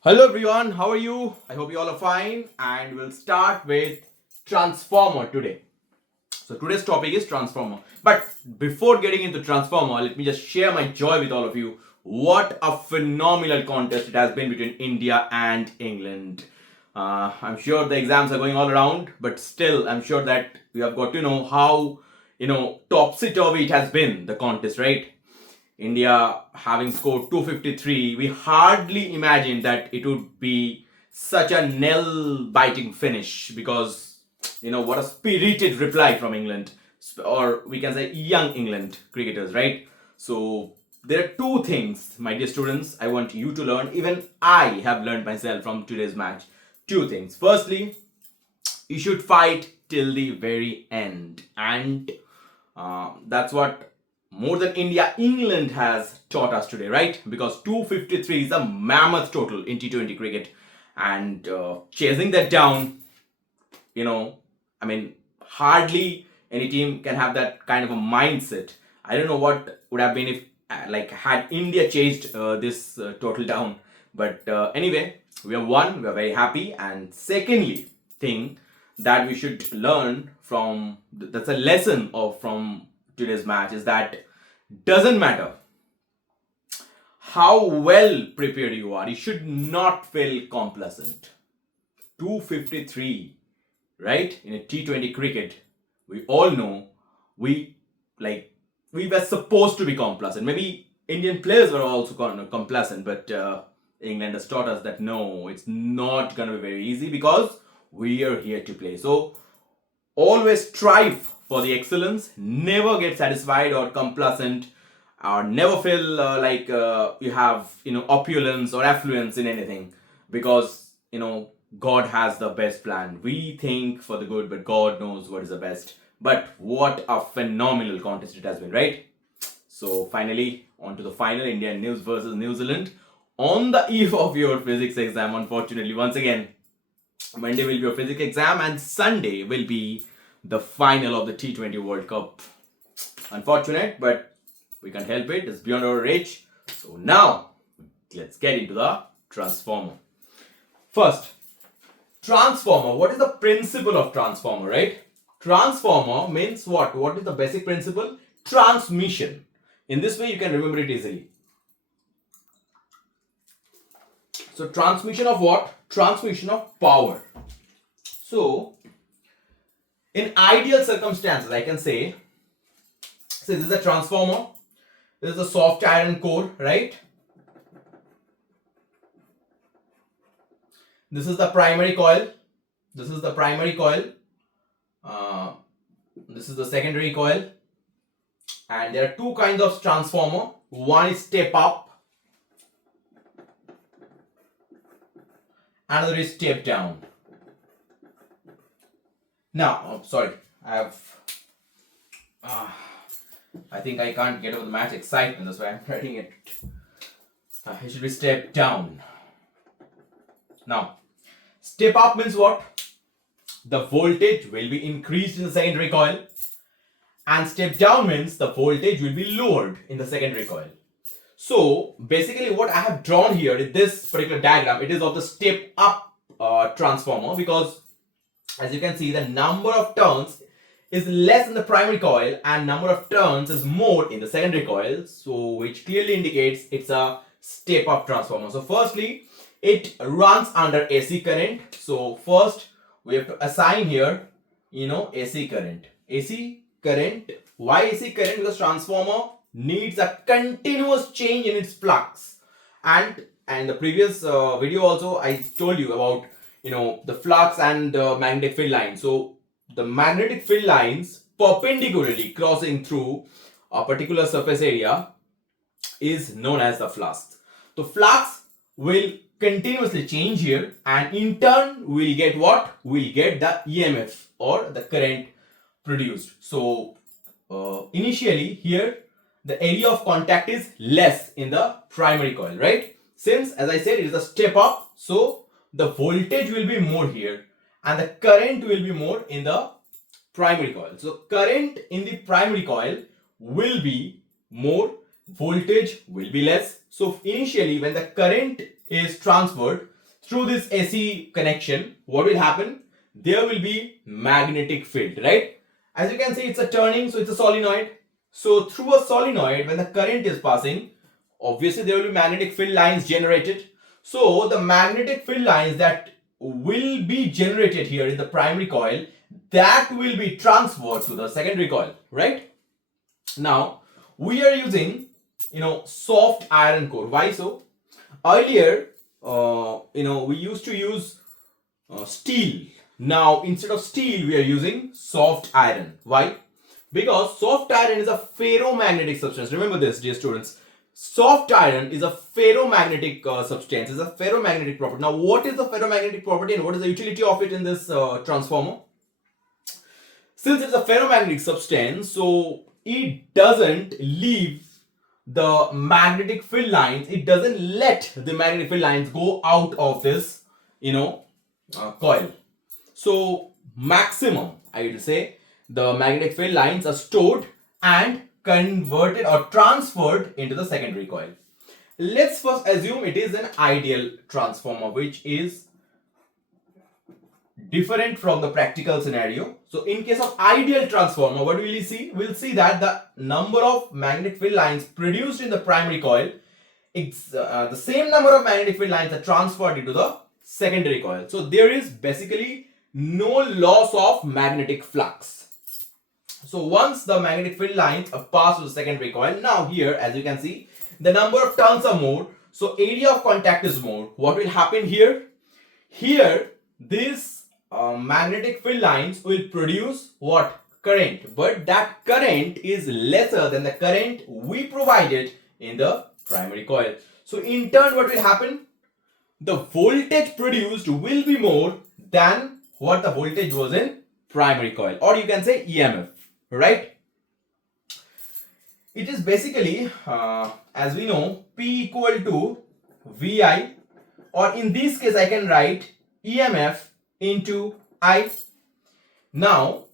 Hello everyone, how are you? I hope you all are fine, and we'll start with transformer today. So today's topic is transformer. But before getting into transformer, let me just share my joy with all of you. What a phenomenal contest it has been between India and England. I'm sure the exams are going all around, but still, I'm sure that we have got to know how topsy-turvy it has been, the contest, right? India having scored 253, we hardly imagined that it would be such a nail-biting finish because, what a spirited reply from England, or we can say young England cricketers, right? So, there are two things, my dear students, I want you to learn. Even I have learned myself from today's match. Two things. Firstly, you should fight till the very end, and that's what more than India, England has taught us today, right? Because 253 is a mammoth total in T20 cricket, and chasing that down, I mean, hardly any team can have that kind of a mindset. I don't know what would have been if, had India chased this total down. But anyway, we have won. We are very happy. And secondly, thing that we should learn from that's a lesson of from today's match is that doesn't matter how well prepared you are, you should not feel complacent. 253, right? In a T20 cricket, we all know we we were supposed to be complacent. Maybe Indian players were also complacent, but England has taught us that no, it's not going to be very easy because we are here to play. So always strive for the excellence, never get satisfied or complacent, or never feel you have opulence or affluence in anything, because God has the best plan. We think for the good, but God knows what is the best. But what a phenomenal contest it has been, right? So finally, on to the final, India News versus New Zealand on the eve of your physics exam. Unfortunately, once again, Monday will be your physics exam and Sunday will be the final of the T20 World Cup. Unfortunate, but we can't help it. It's beyond our reach. So now, let's get into the transformer. First, transformer. What is the principle of transformer, right? Transformer means what? What is the basic principle? Transmission. In this way, you can remember it easily. So, transmission of what? Transmission of power. So, in ideal circumstances, I can say, this is a transformer, this is a soft iron core, right? This is the primary coil, this is the primary coil, this is the secondary coil, and there are two kinds of transformer. One is step up, another is step down. Now, sorry, I think I can't get over the match excitement, that's why I'm writing it. It should be step down. Now, step up means what? The voltage will be increased in the secondary coil, and step down means the voltage will be lowered in the secondary coil. So, basically what I have drawn here in this particular diagram, it is of the step up transformer, because as you can see, the number of turns is less in the primary coil and number of turns is more in the secondary coil, so which clearly indicates it's a step up transformer. So firstly, it runs under AC current. So first we have to assign here AC current. AC current. Why AC current? Because transformer needs a continuous change in its flux, and the previous video also I told you about the flux and magnetic field lines. So the magnetic field lines perpendicularly crossing through a particular surface area is known as the flux. The flux will continuously change here, and in turn we'll get what? We'll get the EMF or the current produced. So initially here the area of contact is less in the primary coil, right? Since, as I said, it is a step up, so the voltage will be more here and the current will be more in the primary coil. So current in the primary coil will be more, voltage will be less. So initially when the current is transferred through this AC connection, what will happen? There will be magnetic field, right? As you can see, it's a turning, so it's a solenoid. So through a solenoid, when the current is passing, obviously there will be magnetic field lines generated. So the magnetic field lines that will be generated here in the primary coil, that will be transferred to the secondary coil, right? Now we are using, soft iron core. Why so? Earlier, we used to use steel. Now instead of steel, we are using soft iron. Why? Because soft iron is a ferromagnetic substance. Remember this, dear students. Soft iron is a ferromagnetic substance. It's a ferromagnetic property. Now, what is the ferromagnetic property and what is the utility of it in this transformer? Since it's a ferromagnetic substance, so it doesn't leave the magnetic field lines. It doesn't let the magnetic field lines go out of this, coil. So maximum, I will say, the magnetic field lines are stored and converted or transferred into the secondary coil. Let's first assume it is an ideal transformer, which is different from the practical scenario. So in case of ideal transformer, what will we see? We'll see that the number of magnetic field lines produced in the primary coil, the same number of magnetic field lines are transferred into the secondary coil. So there is basically no loss of magnetic flux. So once the magnetic field lines are passed to the secondary coil, now here, as you can see, the number of turns are more, so area of contact is more. What will happen here? Here, these magnetic field lines will produce what? Current. But that current is lesser than the current we provided in the primary coil. So in turn, what will happen? The voltage produced will be more than what the voltage was in primary coil, or you can say EMF. Right? It is basically, as we know, P equal to VI, or in this case I can write EMF into I. Now,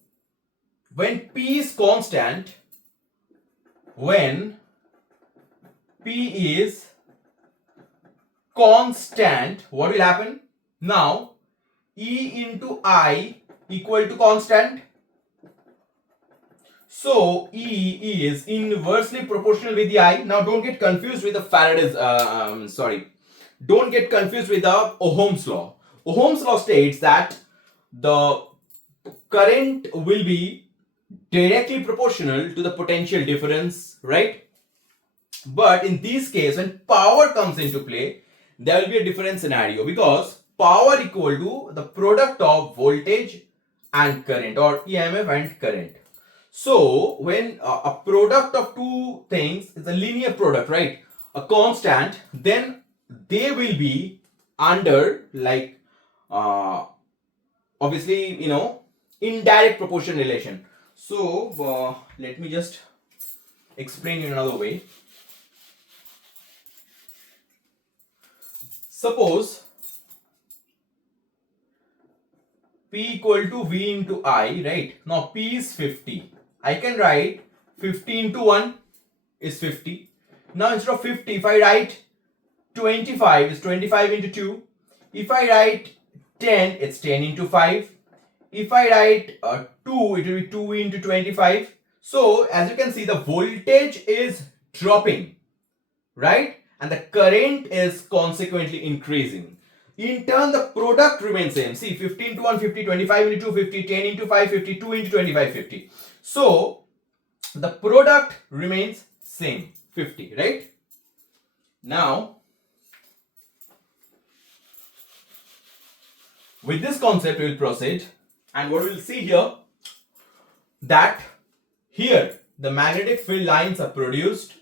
when P is constant, what will happen? Now, E into I equal to constant. So E is inversely proportional with the I. Now don't get confused with the Faraday's, don't get confused with the Ohm's law. Ohm's law states that the current will be directly proportional to the potential difference, right? But in this case, when power comes into play, there will be a different scenario, because power equal to the product of voltage and current, or EMF and current. So when a product of two things is a linear product, right, a constant, then they will be under, like, obviously, indirect proportion relation. So let me just explain in another way. Suppose P equal to V into I, right? Now P is 50. I can write 50 into 1 is 50. Now instead of 50, if I write 25, is 25 into 2. If I write 10, it's 10 into 5. If I write 2, it will be 2 into 25. So as you can see, the voltage is dropping, right? And the current is consequently increasing. In turn, the product remains same. See, 50 into 1, 50, 25 into 2, 50, 10 into 5, 50, 2 into 25, 50. So, the product remains same, 50, right? Now, with this concept, we will proceed. And what we will see here, that here, the magnetic field lines are produced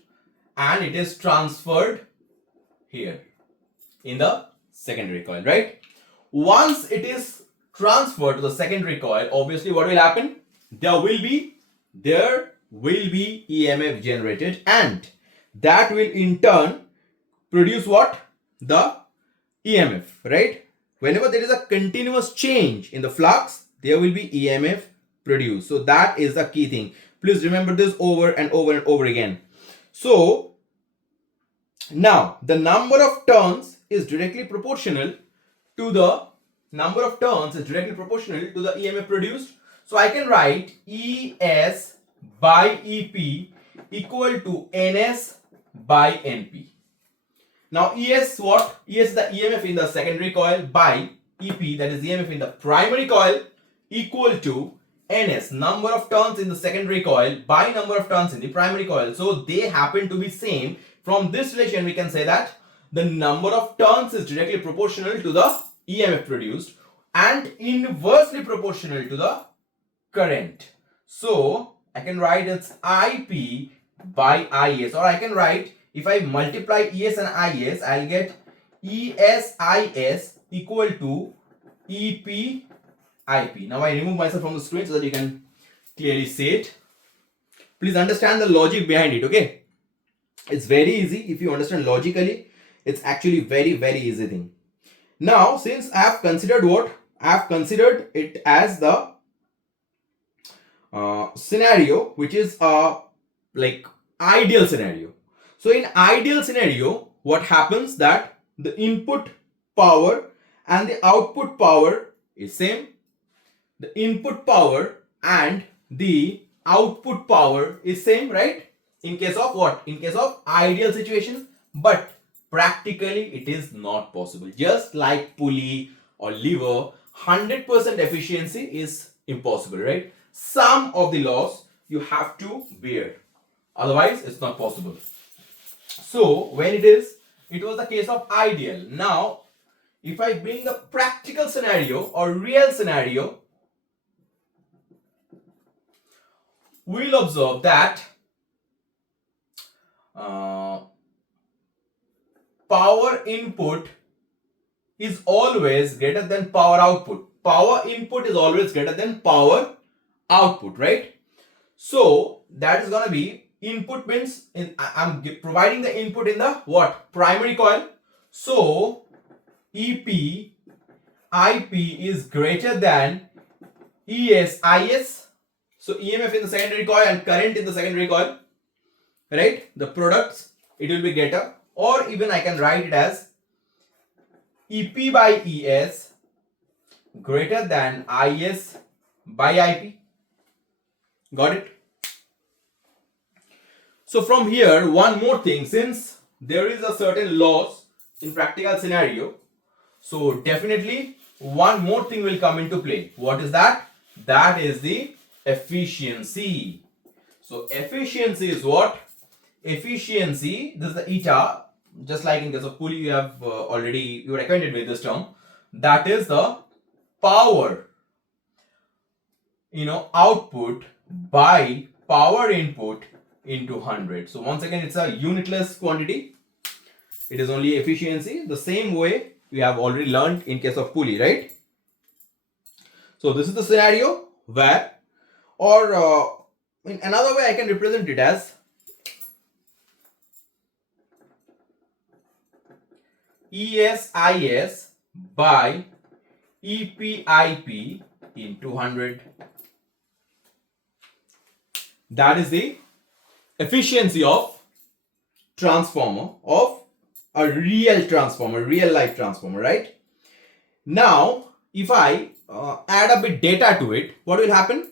and it is transferred here in the secondary coil, right? Once it is transferred to the secondary coil, obviously what will happen? There will be EMF generated, and that will in turn produce what? The EMF, right? Whenever there is a continuous change in the flux, there will be EMF produced. So that is the key thing. Please remember this over and over and over again. So now the number of turns is directly proportional to the number of turns is directly proportional to the EMF produced. So I can write ES by EP equal to NS by NP. Now ES what? ES is the EMF in the secondary coil by EP, that is EMF in the primary coil, equal to NS, number of turns in the secondary coil by number of turns in the primary coil. So they happen to be same. From this relation we can say that the number of turns is directly proportional to the EMF produced and inversely proportional to the current. So I can write it's IP by IS, or I can write, if I multiply ES and IS, I'll get ESIS equal to EP IP. Now I remove myself from the screen so that you can clearly see it. Please understand the logic behind it, okay? It's very easy. If you understand logically, it's actually very easy thing. Now, since I have considered what? I have considered it as the scenario which is like ideal scenario. So in ideal scenario, what happens that the input power and the output power is same. The input power and the output power is same, right? In case of what? In case of ideal situation, but practically it is not possible. Just like pulley or lever, 100% efficiency is impossible, right? Some of the loss you have to bear, otherwise it's not possible. So when it was the case of ideal. Now if I bring the practical scenario or real scenario, we'll observe that power input is always greater than power output. Power input is always greater than power output, right? So that is going to be, input means I'm providing the input in the what? Primary coil. So EP IP is greater than ESIS. So EMF in the secondary coil and current in the secondary coil, right? The products, it will be greater, or even I can write it as EP by ES greater than IS by IP. Got it? So from here, one more thing, since there is a certain loss in practical scenario, so definitely one more thing will come into play. What is that? That is the efficiency. So efficiency is what? Efficiency, this is the eta, just like in case of pulley you have you're acquainted with this term. That is the power, output by power input into 100. So once again, it's a unitless quantity. It is only efficiency, the same way we have already learned in case of pulley, right? So this is the scenario where, or in another way I can represent it as ESIS by EPIP into 100. That is the efficiency of transformer, of a real transformer, real life transformer, right? Now, if I add a bit data to it, what will happen?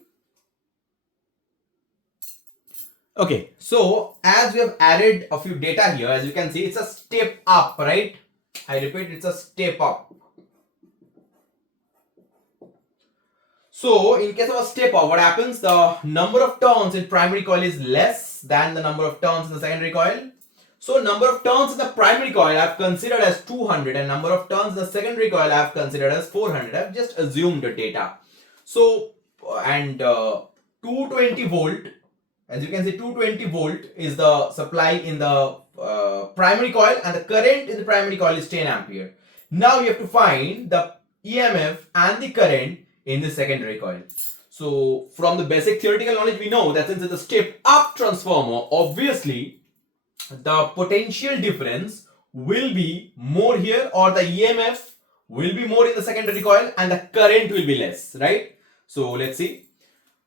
Okay, so as we have added a few data here, as you can see, it's a step up, right? I repeat, it's a step up. So in case of a step up, what happens? The number of turns in primary coil is less than the number of turns in the secondary coil. So number of turns in the primary coil I have considered as 200 and number of turns in the secondary coil I have considered as 400. I have just assumed the data. So and 220 volt, as you can see, 220 volt is the supply in the primary coil and the current in the primary coil is 10 ampere. Now you have to find the EMF and the current in the secondary coil. So from the basic theoretical knowledge, we know that since it's a step up transformer, obviously the potential difference will be more here, or the EMF will be more in the secondary coil and the current will be less, right? So let's see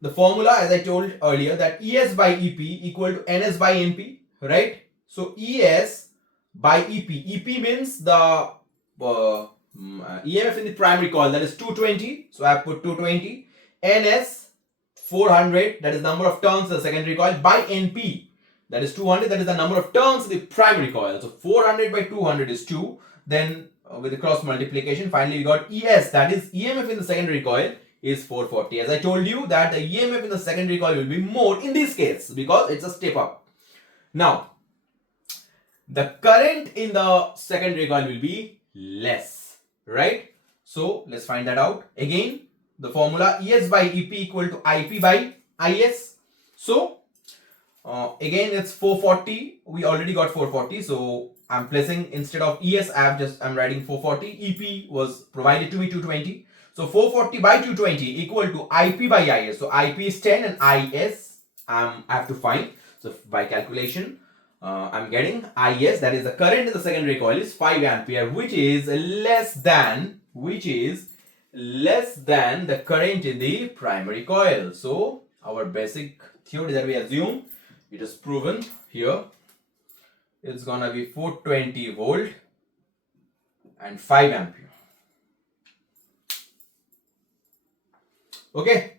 the formula, as I told earlier, that ES by EP equal to NS by NP, right? So ES by EP, EP means the EMF in the primary coil, that is 220. So I have put 220. NS 400, that is number of turns in the secondary coil, by NP, that is 200, that is the number of turns in the primary coil. So 400 by 200 is 2. Then with the cross multiplication, finally we got ES, that is EMF in the secondary coil, is 440. As I told you that the EMF in the secondary coil will be more in this case because it's a step up. Now, the current in the secondary coil will be less, right? So let's find that out. Again, the formula ES by EP equal to IP by IS. So again, it's 440. We already got 440. So I'm placing, instead of ES, I'm writing 440. EP was provided to me 220. So 440 by 220 equal to IP by IS. So IP is 10 and IS I have to find. So by calculation, I'm getting IS, that is the current in the secondary coil, is 5 ampere, which is less than the current in the primary coil. So our basic theory that we assume, it is proven here. It's gonna be 420 volt and 5 ampere. Okay,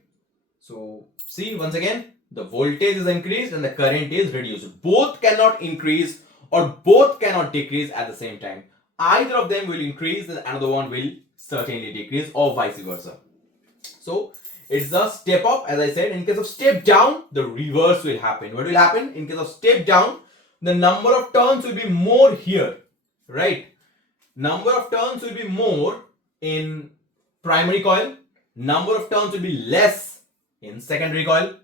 so see, once again, the voltage is increased and the current is reduced. Both cannot increase or both cannot decrease at the same time. Either of them will increase and another one will certainly decrease, or vice versa. So it's a step up. As I said, in case of step down, the reverse will happen. What will happen? In case of step down, the number of turns will be more here, right? Number of turns will be more in primary coil. Number of turns will be less in secondary coil,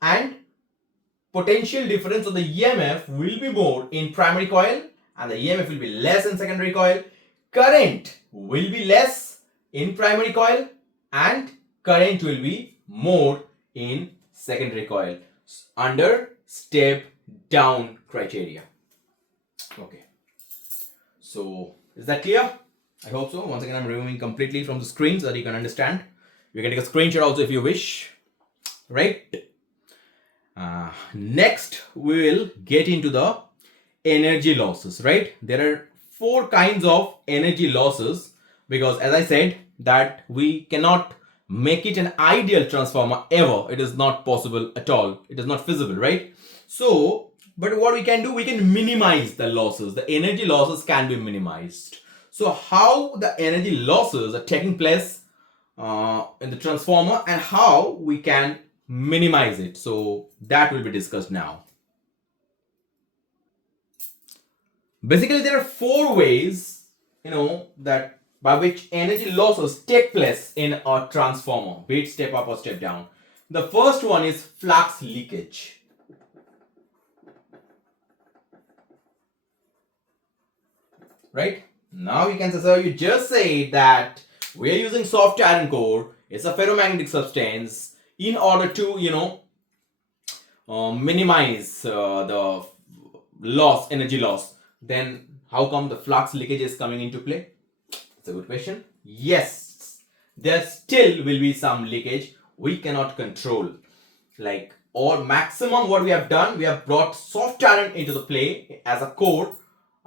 and potential difference of the EMF will be more in primary coil and the EMF will be less in secondary coil. Current will be less in primary coil and current will be more in secondary coil under step down criteria. Okay, so is that clear? I hope so. Once again, I'm removing completely from the screen so that you can understand. You can take a screenshot also if you wish, right? Next, we will get into the energy losses, right? There are 4 kinds of energy losses because, as I said, that we cannot make it an ideal transformer ever. It is not possible at all. It is not feasible, right? So, but what we can do, we can minimize the losses. The energy losses can be minimized. So how the energy losses are taking place in the transformer and how we can minimize it. So that will be discussed now. Basically, there are 4 ways, that by which energy losses take place in a transformer, be it step up or step down. The first one is flux leakage. Right? Now you can say, sir, you just say that we are using soft iron core. It's a ferromagnetic substance in order to, minimize the loss, energy loss. Then how come the flux leakage is coming into play? It's a good question. Yes, there still will be some leakage we cannot control. Like, or maximum what we have done, we have brought soft iron into the play as a core.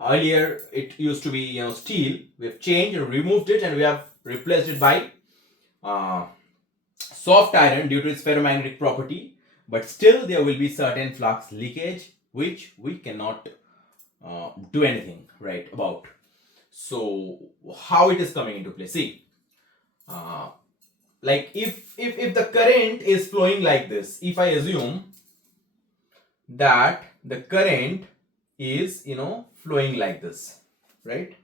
Earlier it used to be steel. We have changed and removed it and we have replaced it by soft iron due to its ferromagnetic property. But still there will be certain flux leakage which we cannot do anything right about. So how it is coming into play? See, like if the current is flowing like this, if I assume that the current is flowing like this, right?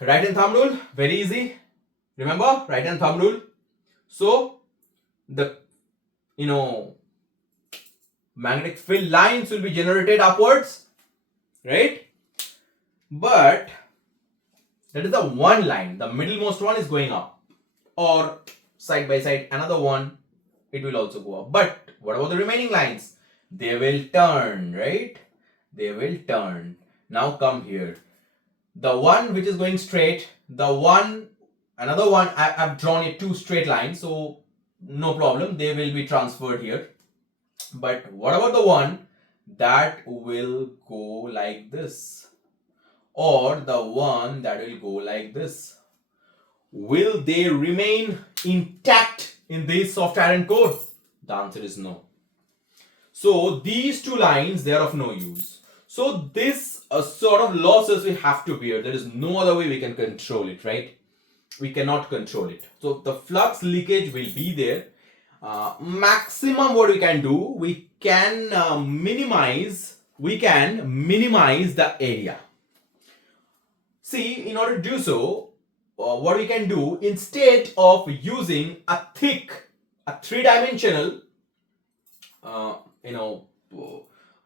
Right hand thumb rule, very easy. Remember, right hand thumb rule. So the magnetic field lines will be generated upwards, right? But that is the one line. The middlemost one is going up, or side by side another one, it will also go up. But what about the remaining lines? They will turn, right? They will turn. Now come here. The one which is going straight, another one, I've drawn it 2 straight lines, so no problem, they will be transferred here. But what about the one that will go like this, or the one that will go like this? Will they remain intact in this soft iron core? The answer is no. So these two lines, they are of no use. So this sort of losses we have to bear. There is no other way we can control it, right? We cannot control it. So the flux leakage will be there. Maximum what we can do, we can minimize the area. See, in order to do so, what we can do, instead of using a three-dimensional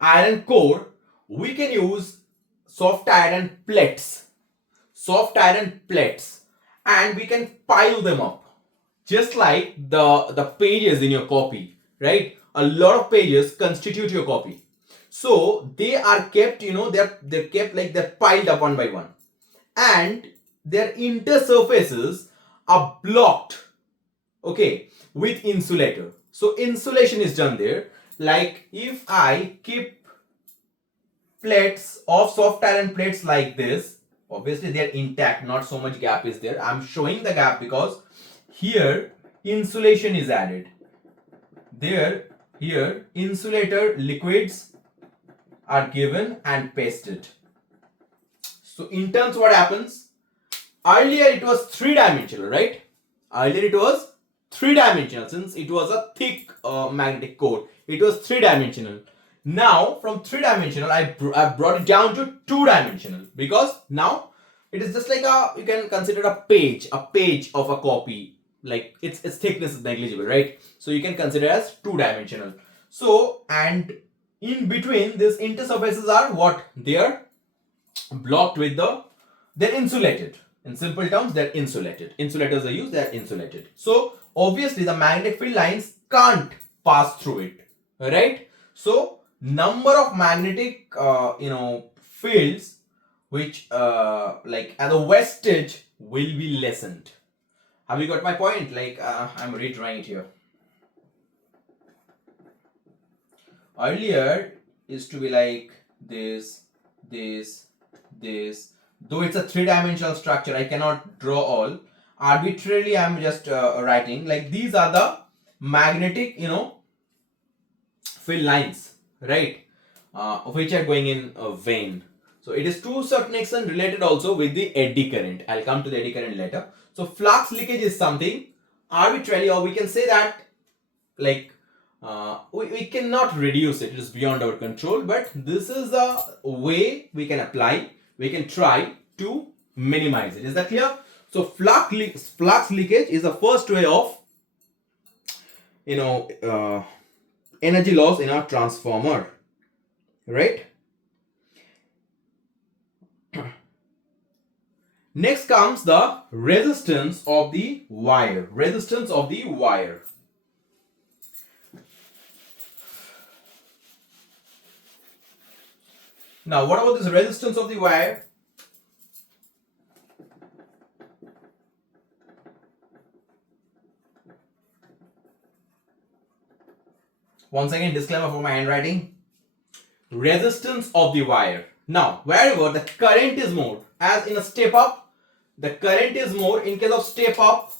iron core, we can use soft iron plates, and we can pile them up just like the pages in your copy, right? A lot of pages constitute your copy, so they are kept, they're kept like they're piled up one by one, and their intersurfaces are blocked, okay, with insulator. So insulation is done there. Like if I keep plates of soft iron plates like this, obviously they are intact, not so much gap is there. I'm showing the gap because here insulation is added. Here insulator liquids are given and pasted. So in terms, what happens? Earlier it was three-dimensional, right? Earlier it was three-dimensional, since it was a thick magnetic core. It was three-dimensional. Now from three-dimensional, I brought it down to two-dimensional, because now it is just like you can consider a page of a copy. Like its thickness is negligible, right? So you can consider as two-dimensional. So, and in between, these intersurfaces are what? They are blocked with they're insulated. In simple terms, they're insulated. Insulators are used, they're insulated. So obviously the magnetic field lines can't pass through it, right? So number of magnetic fields which like as a wastage will be lessened. Have you got my point? Like I'm redrawing it here. Earlier used to be like this. Though it's a three-dimensional structure, I cannot draw all. Arbitrarily, I'm just writing like these are the magnetic, field lines, right? Which are going in a vein. So it is to a certain extent related also with the eddy current. I'll come to the eddy current later. So flux leakage is something arbitrarily, or we can say that like we cannot reduce it. It is beyond our control. But this is a way we can apply. We can try to minimize it. Is that clear? So flux leakage is the first way of energy loss in our transformer, right? Next comes the resistance of the wire. Now, what about this resistance of the wire? Once again, disclaimer for my handwriting. Resistance of the wire. Now, wherever the current is more, as in a step up, the current is more. In case of step up,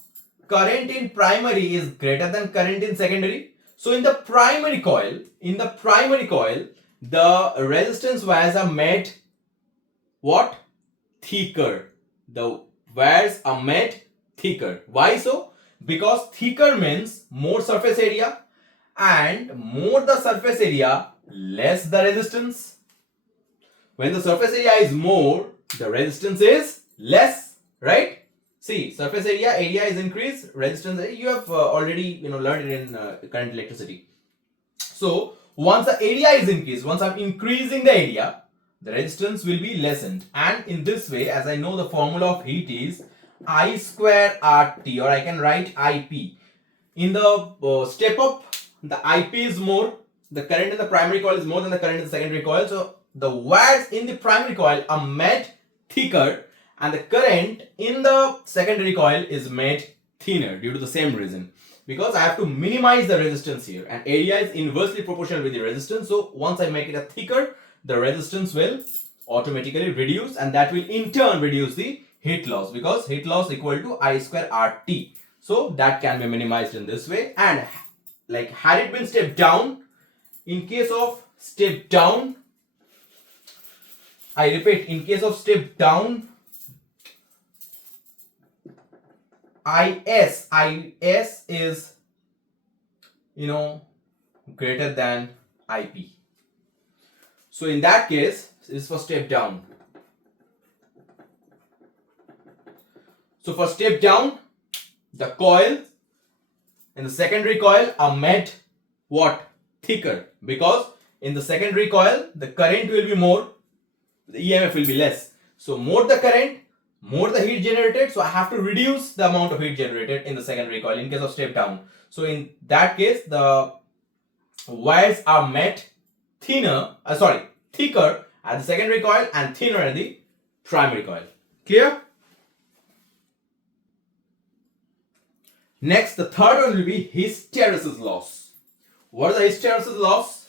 current in primary is greater than current in secondary. So in the primary coil, the resistance wires are made what? Thicker. The wires are made thicker. Why so? Because thicker means more surface area, and more the surface area, less the resistance. When the surface area is more, the resistance is less, right? See, surface area is increased, resistance, you have already learned it in current electricity. So once the area is increased, once I'm increasing the area, the resistance will be lessened. And in this way, as I know the formula of heat is I square RT, or I can write IP. In the step up, the IP is more, the current in the primary coil is more than the current in the secondary coil. So the wires in the primary coil are made thicker, and the current in the secondary coil is made thinner due to the same reason. Because I have to minimize the resistance here, and area is inversely proportional with the resistance. So once I make it a thicker, the resistance will automatically reduce, and that will in turn reduce the heat loss, because heat loss equal to I square RT. So that can be minimized in this way. And like, had it been step down, in case of step down, I repeat, in case of step down, Is is, greater than IP. So in that case, this is for step down. So for step down, the coil in the secondary coil are made what? Thicker, because in the secondary coil the current will be more, the EMF will be less. So more the current, more the heat generated, so I have to reduce the amount of heat generated in the secondary coil in case of step down. So in that case, the wires are made thicker at the secondary coil and thinner at the primary coil. Clear? Next, the third one will be hysteresis loss. What is the hysteresis loss?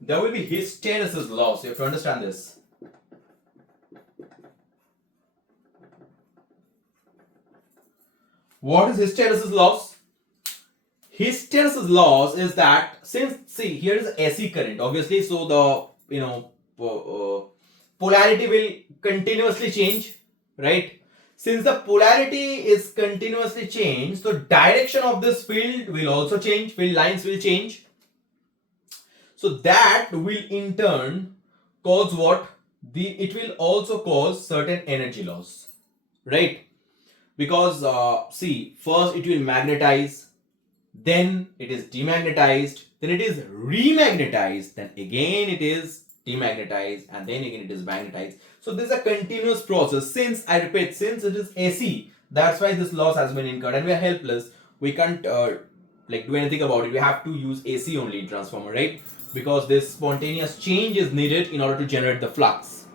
There will be hysteresis loss. You have to understand this. What is hysteresis loss? Hysteresis loss is that, since, see, here is AC current, obviously, so the polarity will continuously change, right? Since the polarity is continuously changed, so direction of this field will also change, field lines will change. So that will in turn cause what? It will also cause certain energy loss, right? Because see, first it will magnetize, then it is demagnetized, then it is remagnetized, then again it is demagnetized, and then again it is magnetized. So this is a continuous process. Since, I repeat, since it is AC, that's why this loss has been incurred, and we are helpless. We can't do anything about it. We have to use AC only in transformer, right? Because this spontaneous change is needed in order to generate the flux,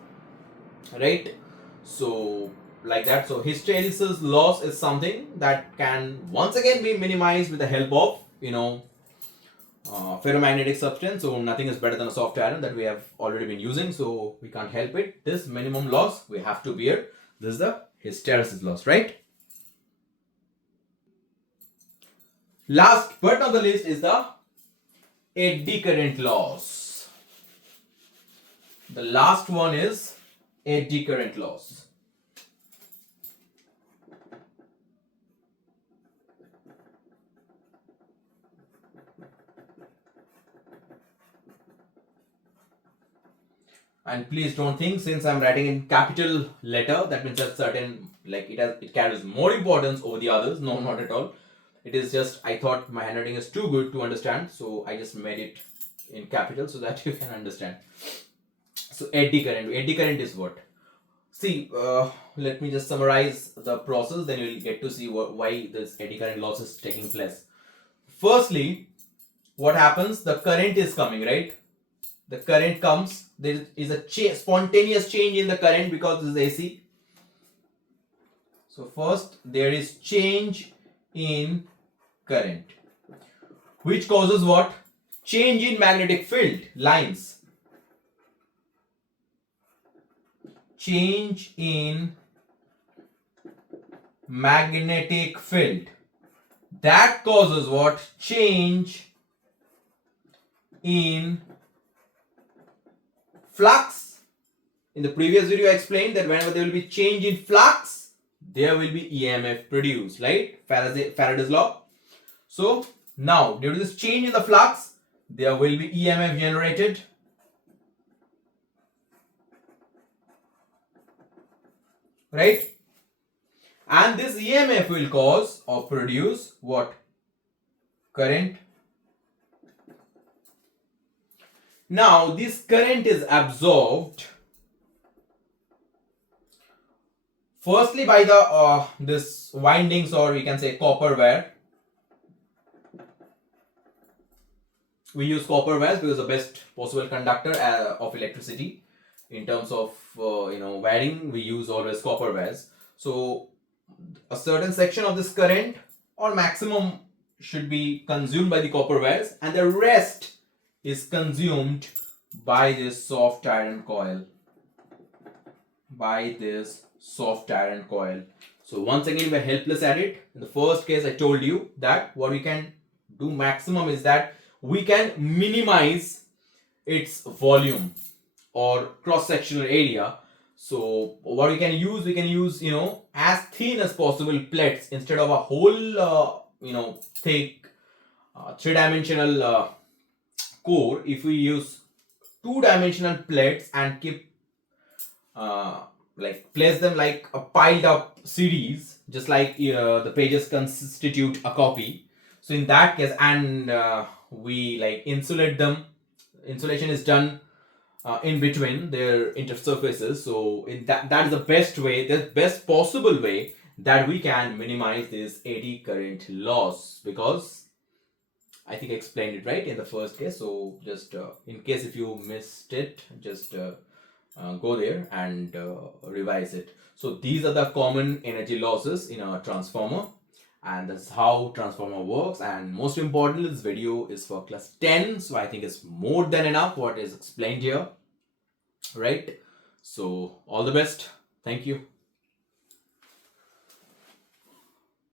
right? So like that. So hysteresis loss is something that can once again be minimized with the help of ferromagnetic substance. So nothing is better than a soft iron that we have already been using, so we can't help it. This minimum loss we have to bear. This is the hysteresis loss, right? Last but not the least is the eddy current loss. The last one is eddy current loss. And please don't think, since I'm writing in capital letter, that means that certain, it carries more importance over the others. No, not at all. It is just, I thought my handwriting is too good to understand, so I just made it in capital so that you can understand. So eddy current. Eddy current is what? See, let me just summarize the process, then you will get to see why this eddy current loss is taking place. Firstly, what happens? The current is coming, right? The current comes. There is a spontaneous change in the current because this is AC. So first there is change in current, which causes what? Change in magnetic field lines. Change in magnetic field. That causes what? Change in flux. In the previous video I explained that whenever there will be change in flux, there will be EMF produced, right? Faraday's law. So now, due to this change in the flux, there will be EMF generated. Right? And this EMF will cause or produce what? Current. Now, this current is absorbed firstly by the this windings, or we can say copper wire. We use copper wires because the best possible conductor of electricity. In terms of wiring, we use always copper wires. So a certain section of this current or maximum should be consumed by the copper wires, and the rest is consumed Buy this soft iron coil. Buy this soft iron coil. So once again, we're helpless at it. In the first case, I told you that what we can do maximum is that we can minimize its volume or cross-sectional area. So what we can use, as thin as possible plates instead of a whole, thick three-dimensional core. If we use two-dimensional plates and keep place them like a piled up series, just like the pages constitute a copy. So in that case, and we like insulate them. Insulation is done in between their intersurfaces. So in that is the best way, the best possible way that we can minimize this eddy current loss, because I think I explained it right in the first case. So just in case if you missed it, just go there and revise it. So these are the common energy losses in a transformer, and that's how transformer works. And most importantly, this video is for class 10, so I think it's more than enough what is explained here, right? So all the best. Thank you.